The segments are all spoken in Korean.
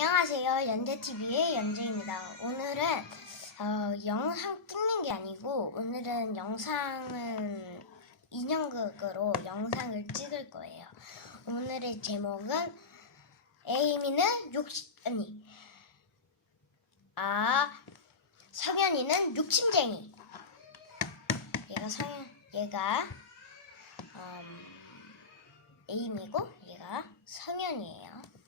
안녕하세요. 연재TV의 연재입니다. 오늘은 어, 영상 찍는 게 아니고 오늘은 영상은 인형극으로 영상을 찍을 거예요. 오늘의 제목은 에이미는 욕심 아니 아 성현이는 욕심쟁이. 얘가 성현 얘가 음, 에이미고 얘가 성현이에요.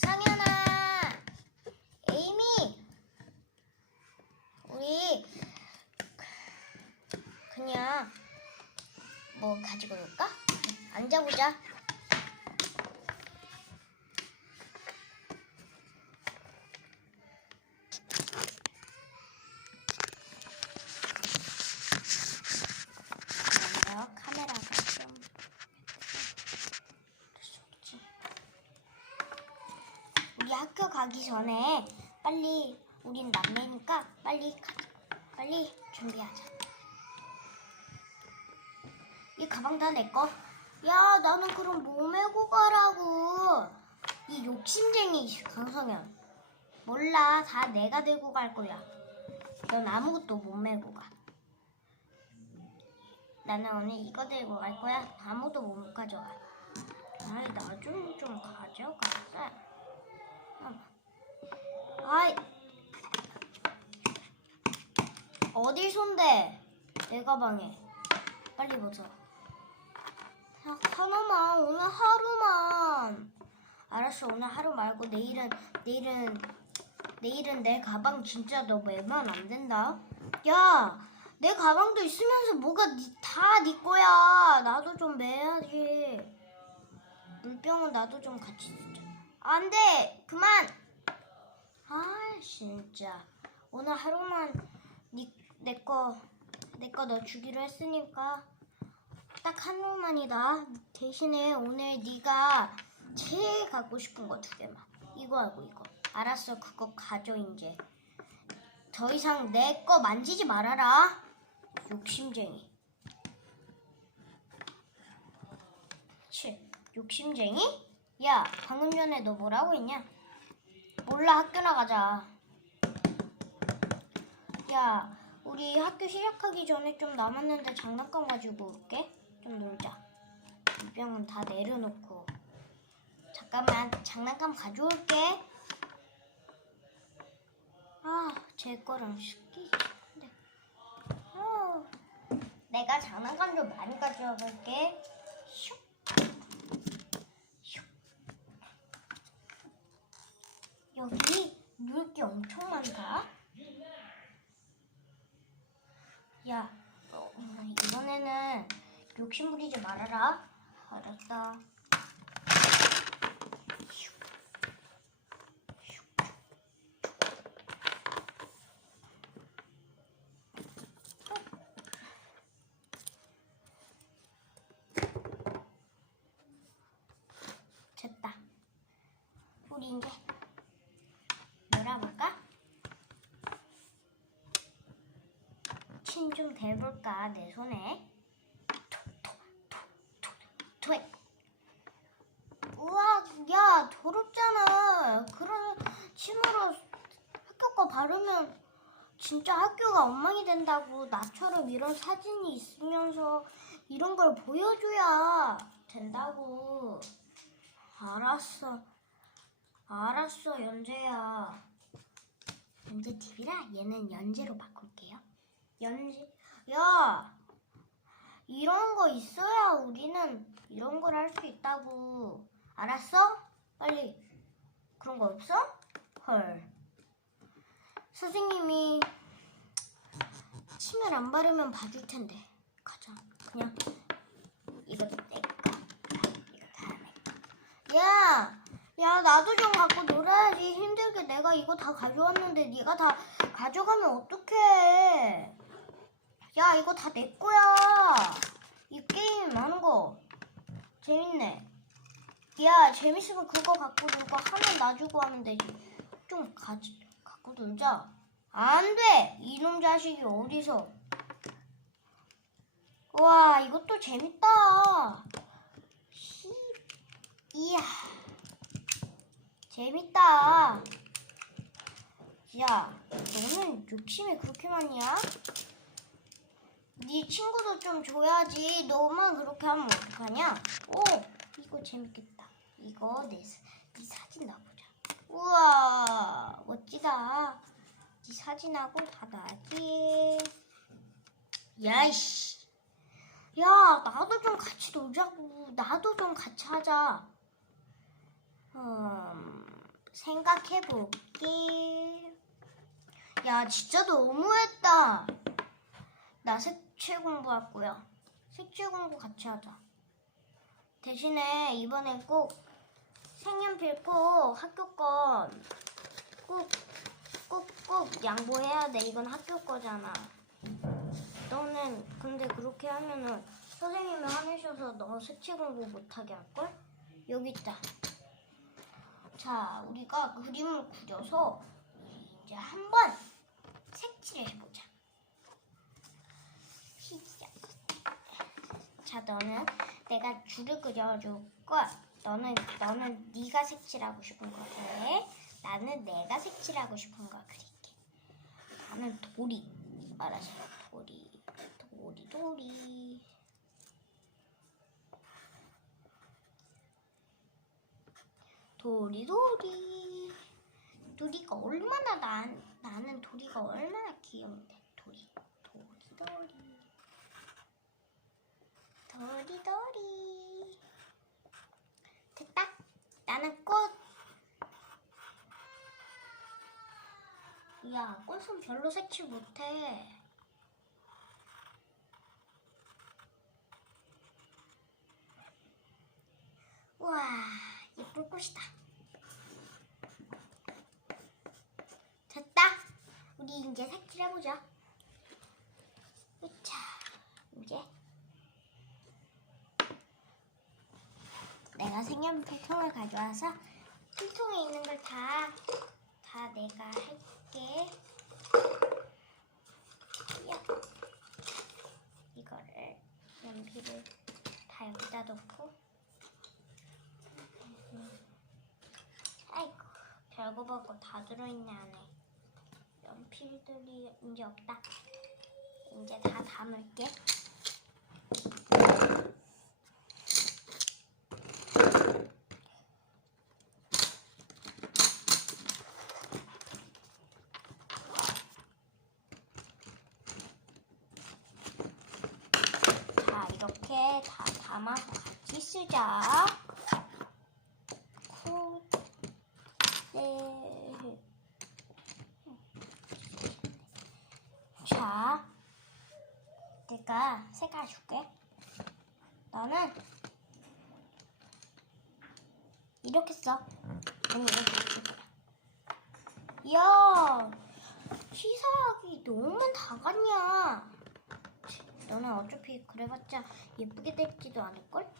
상현아, 에이미, 우리 그냥 뭐 가지고 놀까? 어떡지? 우리 학교 가기 전에 빨리 우린 남매니까 빨리 가자. 빨리 준비하자. 이 가방 다 내 거. 야, 나는 그럼 뭐 메고 가라고. 이 욕심쟁이 강성현. 몰라, 다 내가 들고 갈 거야. 넌 아무것도 못 메고 가. 나는 오늘 이거 들고 갈 거야. 아무도 못 가져가. 아이, 나 좀 좀 가져가자. 아이 어딜 손대 내 가방에 빨리 보자 야 하나만 오늘 하루만. 알았어 오늘 하루 말고 내일은 내일은 내일은 내 가방 진짜 너 매면 안 된다. 야 내 가방도 있으면서 뭐가 다네 거야. 나도 좀 매야지. 물병은 나도 좀 같이 쓰자. 안 돼 그만. 아 진짜. 오늘 하루만 내거 내 거 너 주기로 했으니까 딱 하루만이다. 대신에 오늘 네가 제일 갖고 싶은 거 두 개만. 이거 하고 이거. 알았어 그거 가져 이제. 더 이상 내 거 만지지 말아라. 욕심쟁이. 치 욕심쟁이? 야 방금 전에 너 뭐라고 했냐? 몰라 학교 나가자. 야, 우리 학교 시작하기 전에 좀 남았는데 장난감 가지고 올게. 좀 놀자. 이 병은 다 내려놓고. 잠깐만, 장난감 가져올게. 아, 제 거랑 시키기 싫은데. 아, 내가 장난감 좀 많이 가져올게. 슉. 여기 물기 엄청 많다. 야, 어, 음, 이번에는 욕심 부리지 말아라. 알았다. 됐다. 우리 이제 놀아볼까? 침 좀 대볼까 내 손에 토토토토토 우와 야 더럽잖아. 그런 침으로 학교 거 바르면 진짜 학교가 엉망이 된다고 나처럼 이런 사진이 있으면서 이런 걸 보여줘야 된다고. 알았어. 알았어 연재야. 연재 TV라 얘는 연재로 바꿀게요. 연재 야 이런 거 있어야 우리 는 이런 걸 할 수 있다고 알았어? 빨리 그런 거 없어? 헐 선생님이 침을 안 바르면 봐줄 텐데 가자 그냥 이거 내꺼 이거 다 내꺼 야 야, 나도 좀 갖고 놀아야지. 힘들게 내가 이거 다 가져왔는데 네가 다 가져가면 어떡해. 야, 이거 다 내 거야. 이 게임 하는 거. 재밌네. 야, 재밌으면 그거 갖고 놀고 하면 놔주고 하면 되지. 좀 가지, 갖고 놀자. 안 돼! 이놈 자식이 어디서. 와, 이것도 재밌다. 히, 이야. 재밌다. 야, 너는 욕심이 그렇게 많냐? 좀 줘야지. 너만 그렇게 하면 어떡하냐? 오, 이거 재밌겠다. 이거 내, 사- 네 사진 놔보자. 우와, 멋지다. 네 사진하고 다 놔야지. 야이씨. 야, 나도 좀 같이 놀자고. 나도 좀 같이 하자. 음, 생각해볼게. 야, 진짜 너무했다. 나 색 칠 공부할 거야. 색칠 공부 같이 하자. 대신에 이번엔 꼭 색연필 꼭 학교 건 꼭, 꼭, 꼭 양보해야 돼. 이건 학교 거잖아. 너는 근데 그렇게 하면은 선생님이 화내셔서 너 색칠 공부 못하게 할걸? 여기 있다. 자, 우리가 그림을 그려서 이제 한번 색칠을 해보자. 시작. 자, 너는 내가 줄을 그려줄 거야. 너는 너는 네가 색칠하고 싶은 거 그래. 나는 내가 색칠하고 싶은 거 그릴게. 나는 도리. 알았어. 도리. 도리 도리. 도리 도리. 도리가 얼마나 난 나는 도리가 얼마나 귀여운데. 도리. 도리 도리. 도리 도리. 됐다. 나는 꽃. 야, 꽃은 별로 색칠 못해. 우와, 예쁠 꽃이다. 됐다. 우리 이제 색칠해보자. 자, 이제 내가 색연필 통을 가져와서 필통에 있는 걸 다, 다 내가 할게. 야. 이거를 연필을 다 여기다 놓고 아이고 별거 별거 다 들어있네 안에 연필들이 이제 없다 이제 다 담을게 자 이렇게 다 담아서 같이 쓰자 코 네. 자, 내가 색깔 줄게. 너는 이렇게 써. 아니, 이렇게. 이야, 시사하기 너무 다 같냐? 어차피 그래봤자 예쁘게 됐지도 않을걸?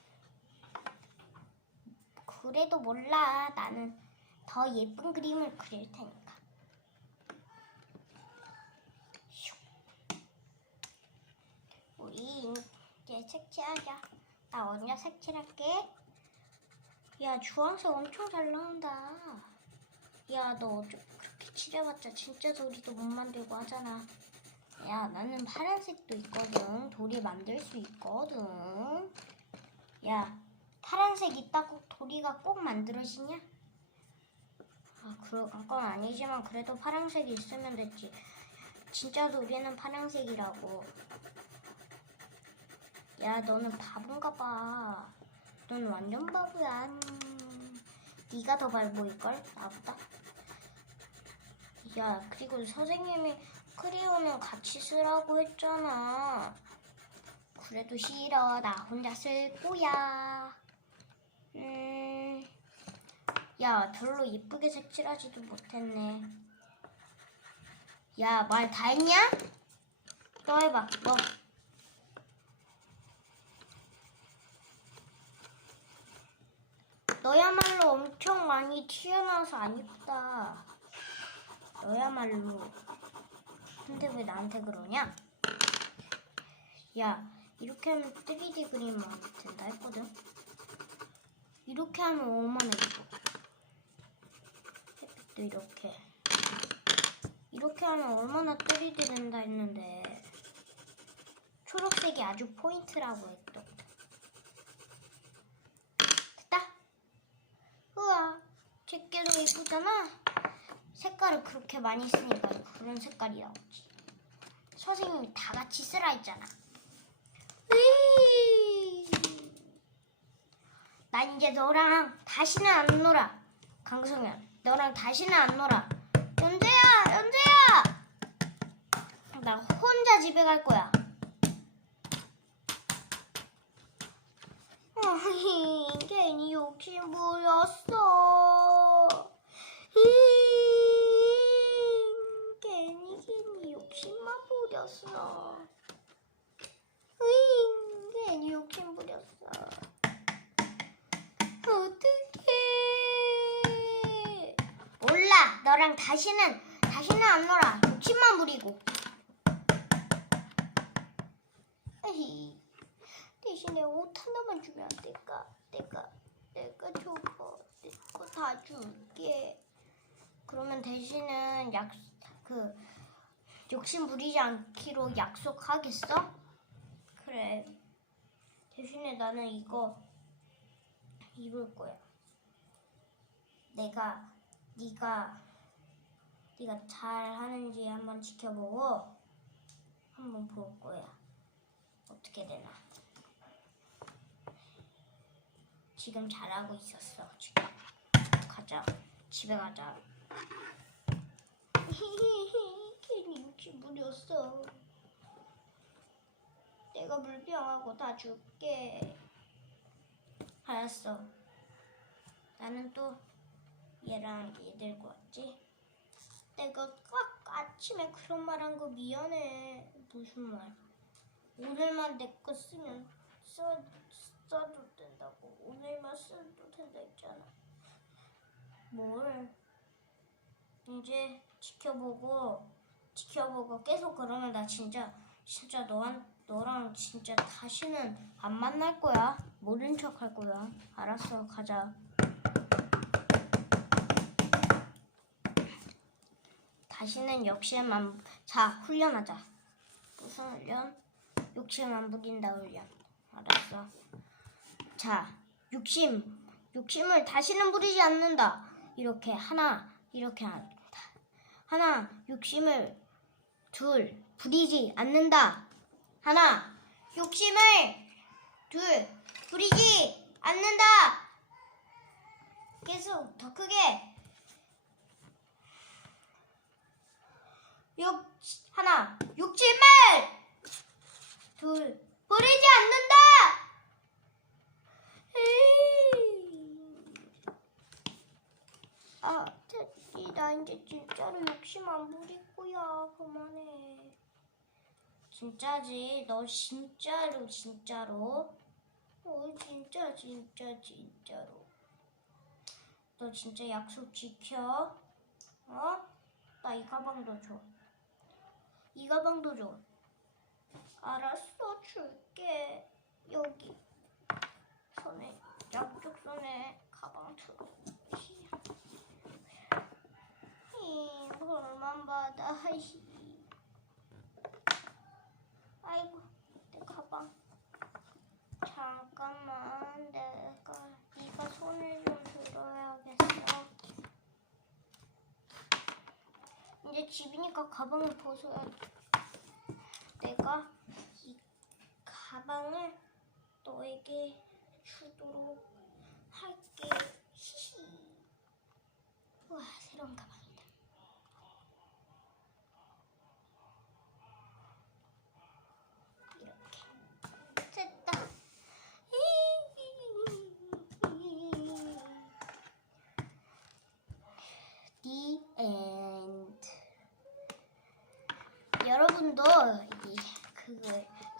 그래도 몰라. 나는 더 예쁜 그림을 그릴 테니까. 슉. 우리 이제 색칠하자. 나 먼저 색칠할게. 야, 주황색 엄청 잘 나온다. 야, 너 어쩌 그렇게 칠해봤자 진짜 도리도 못 만들고 하잖아. 야, 나는 파란색도 있거든. 도리 만들 수 있거든. 야, 파란색 있다고 도리가 꼭 만들어지냐? 아, 그런 건 아니지만 그래도 파란색이 있으면 됐지. 진짜 도리는 파란색이라고. 야, 너는 바본가 봐. 넌 완전 바보야. 음, 네가 더 바보일걸? 나보다. 야, 그리고 선생님이 크리오는 같이 쓰라고 했잖아. 그래도 싫어. 나 혼자 쓸 거야. 음, 야, 별로 예쁘게 색칠하지도 못했네. 야, 말 다 했냐? 너 해봐, 너. 너야말로 엄청 많이 튀어나와서 안 이쁘다. 너야말로. 근데 왜 나한테 그러냐? 야, 이렇게 하면 3D 그림 안 된다 했거든? 이렇게 하면 얼마나 예뻐. 또 이렇게 이렇게 하면 얼마나 뜨리드는다 했는데 초록색이 아주 포인트라고 했또 됐다 우와 제게도 예쁘잖아 색깔을 그렇게 많이 쓰니까 그런 색깔이 나오지 선생님이 다 같이 쓰라 했잖아. 난 이제 너랑 다시는 안 놀아. 강성현 너랑 다시는 안 놀아. 연재야 연재야! 나 혼자 집에 갈 거야. 괜히 욕심 부렸어 음, 괜히 괜히 욕심만 부렸어 으잉, 괜히 욕심 부렸어 어떡해. 몰라. 너랑 다시는 다시는 안 놀아. 욕심만 부리고. 에이. 대신에 옷 하나만 주면 안 될까? 내가 내가 저거 내거 다 줄게. 그러면 대신은 약 그 욕심 부리지 않기로 약속하겠어? 그래. 대신에 나는 이거 입을 거야. 내가 네가 네가 잘 하는지 한번 지켜보고 한번 볼 거야. 어떻게 되나. 지금 잘하고 있었어. 지금 가자. 집에 가자. 괜히 욕심 부렸어. 내가 물병하고 다 줄게. 알았어. 나는 또 얘랑 얘 들고 왔지. 내가 꽉 아침에 그런 말 한 거 미안해. 무슨 말? 오늘만 내 거 쓰면 써, 써도 된다고. 오늘만 써도 된다 했잖아. 뭘? 이제 지켜보고 지켜보고 계속 그러면 나 진짜 진짜 너한 너랑 진짜 다시는 안 만날 거야. 모른 척 할 거야. 알았어, 가자. 다시는 욕심만 자 훈련하자. 무슨 훈련? 욕심 안 부린다 훈련. 알았어. 자, 욕심 욕심을 다시는 부리지 않는다. 이렇게 하나 이렇게 한- 하나 욕심을 둘 부리지 않는다. 하나 욕심을 둘 부리지 않는다. 계속 더 크게 욕 하나 욕심을 둘 부리지 않는다. 아, 테디, 나 이제 진 짜로 욕심 안 거야. 그만해. 진짜지? 너 진짜로, 진짜로? 어, 진짜, 진짜, 진짜로. 너 진짜 약속 지켜? 어? 나 이 가방도 줘. 이 가방도 줘. 알았어, 줄게. 여기. 손에, 양쪽 손에 가방 들어. 이 벌만 받아. 하이. 아이고, 내 가방. 잠깐만, 내가 네가 손을 좀 들어야겠어. 이제 집이니까 가방을 벗어야 돼. 내가 이 가방을 너에게 주도록 할게. 히히. 우와, 새로운 가방이다. 이렇게. 됐다. The end. 여러분도 이, 그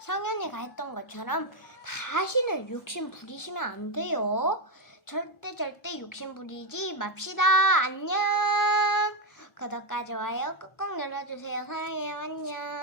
성현이가 했던 것처럼 다시는 욕심 부리시면 안 돼요. 절대 절대 욕심 부리지 맙시다. 안녕. 구독과 좋아요 꾹꾹 눌러주세요. 사랑해요. 안녕.